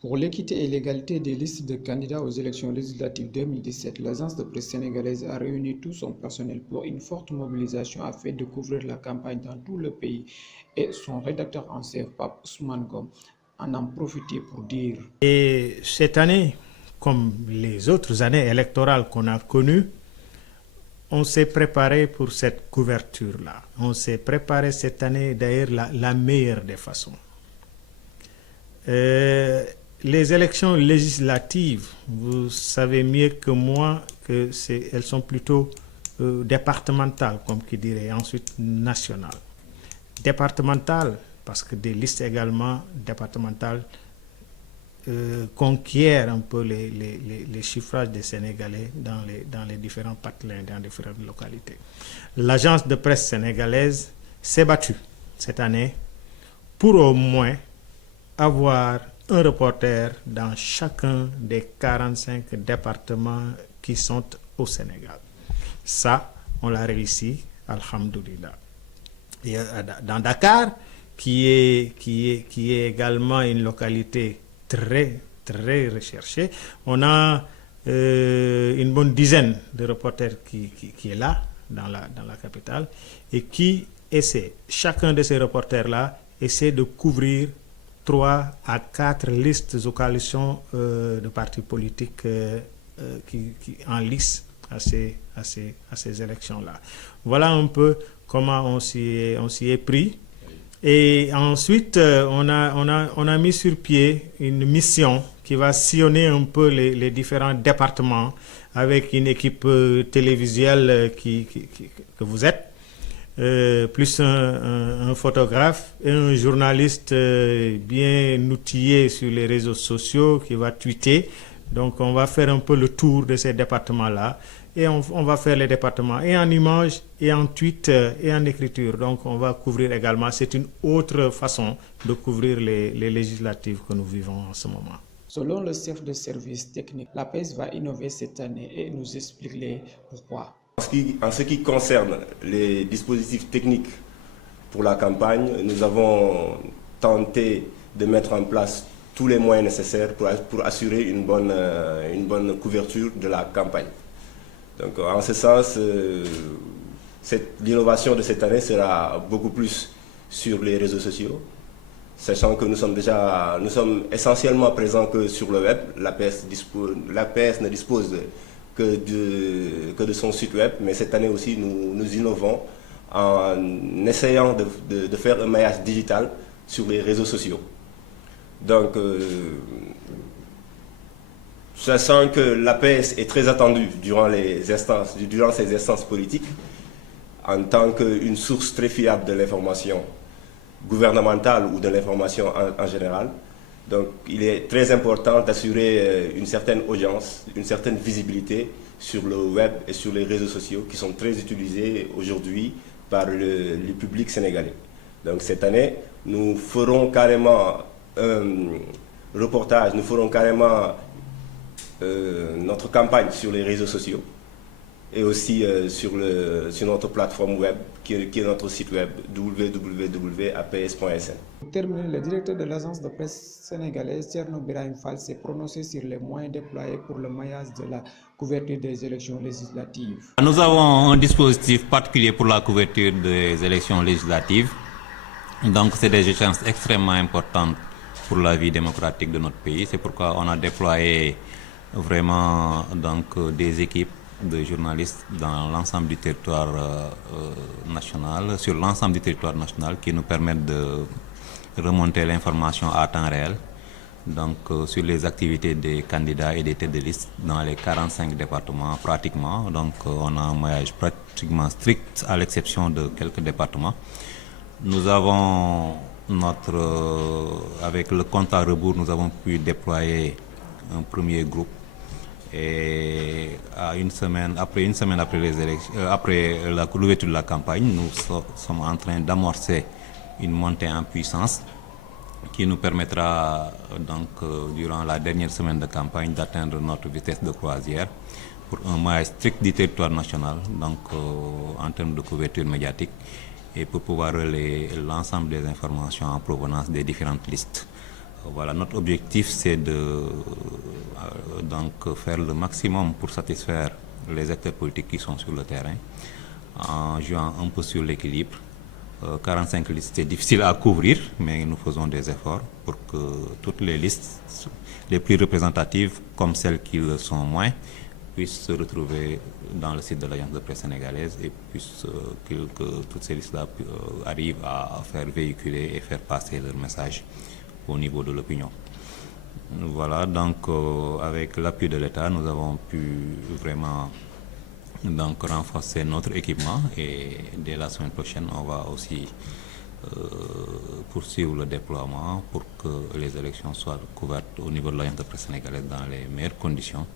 Pour l'équité et l'égalité des listes de candidats aux élections législatives 2017, l'agence de presse sénégalaise a réuni tout son personnel pour une forte mobilisation afin de couvrir la campagne dans tout le pays. Et son rédacteur en chef, Pape Ousmane Gom, en a profité pour dire. Et cette année, comme les autres années électorales qu'on a connues, on s'est préparé pour cette couverture-là. On s'est préparé cette année d'ailleurs la meilleure des façons. Les élections législatives, vous savez mieux que moi elles sont plutôt départementales, comme qui dirait, ensuite nationales. Départementales, parce que des listes également départementales conquièrent un peu les chiffrages des Sénégalais dans les différents patelins, dans différentes localités. L'agence de presse sénégalaise s'est battue cette année pour au moins avoir un reporter dans chacun des 45 départements qui sont au Sénégal. Ça, on l'a réussi, alhamdoulilah. Et dans Dakar, qui est également une localité très, très recherchée, on a une bonne dizaine de reporters qui est là, dans la capitale, et qui essaie, chacun de ces reporters-là, essaie de couvrir 3 à 4 listes ou coalitions de partis politiques qui en lice à ces élections-là. Voilà un peu comment on s'y est pris. Et ensuite, on a mis sur pied une mission qui va sillonner un peu les différents départements avec une équipe télévisuelle que vous êtes. Plus un photographe et un journaliste bien outillé sur les réseaux sociaux qui va tweeter. Donc on va faire un peu le tour de ces départements-là et on va faire les départements et en images et en tweet et en écriture. Donc on va couvrir également, c'est une autre façon de couvrir les législatives que nous vivons en ce moment. Selon le chef de service technique, l'APS va innover cette année et nous expliquer pourquoi. En ce qui concerne les dispositifs techniques pour la campagne, nous avons tenté de mettre en place tous les moyens nécessaires pour assurer une bonne couverture de la campagne. Donc en ce sens, l'innovation de cette année sera beaucoup plus sur les réseaux sociaux, sachant que nous sommes essentiellement présents que sur le web. L'APS ne dispose que de son site web, mais cette année aussi nous innovons en essayant de faire un maillage digital sur les réseaux sociaux. Donc, sachant que l'APS est très attendue durant ces instances politiques, en tant qu'une source très fiable de l'information gouvernementale ou de l'information en général, donc il est très important d'assurer une certaine audience, une certaine visibilité sur le web et sur les réseaux sociaux qui sont très utilisés aujourd'hui par le public sénégalais. Donc cette année, nous ferons carrément un reportage, nous ferons carrément notre campagne sur les réseaux sociaux et aussi sur notre plateforme web qui est notre site web www.aps.sn. Pour terminer, le directeur de l'agence de presse sénégalaise, Thierno Birahim Fall, s'est prononcé sur les moyens déployés pour le maillage de la couverture des élections législatives. Nous avons un dispositif particulier pour la couverture des élections législatives. Donc c'est des échéances extrêmement importantes pour la vie démocratique de notre pays. C'est pourquoi on a déployé vraiment des équipes de journalistes dans l'ensemble du territoire national, sur l'ensemble du territoire national, qui nous permettent de remonter l'information à temps réel, sur les activités des candidats et des têtes de liste dans les 45 départements pratiquement. Donc on a un maillage pratiquement strict à l'exception de quelques départements. Nous avons avec le compte à rebours, nous avons pu déployer un premier groupe. Et après une semaine après les élections, après l'ouverture de la campagne, nous sommes en train d'amorcer une montée en puissance qui nous permettra durant la dernière semaine de campagne d'atteindre notre vitesse de croisière pour un maillage strict du territoire national, en termes de couverture médiatique, et pour pouvoir relayer l'ensemble des informations en provenance des différentes listes. Voilà, notre objectif, c'est de donc faire le maximum pour satisfaire les acteurs politiques qui sont sur le terrain, en jouant un peu sur l'équilibre. 45 listes, c'est difficile à couvrir, mais nous faisons des efforts pour que toutes les listes, les plus représentatives comme celles qui le sont moins, puissent se retrouver dans le site de l'Alliance de presse sénégalaise et puissent que toutes ces listes-là arrivent à faire véhiculer et faire passer leur message au niveau de l'opinion. Voilà, donc avec l'appui de l'État, nous avons pu vraiment donc renforcer notre équipement et dès la semaine prochaine, on va aussi poursuivre le déploiement pour que les élections soient couvertes au niveau de l'Alliance de presse sénégalaise dans les meilleures conditions.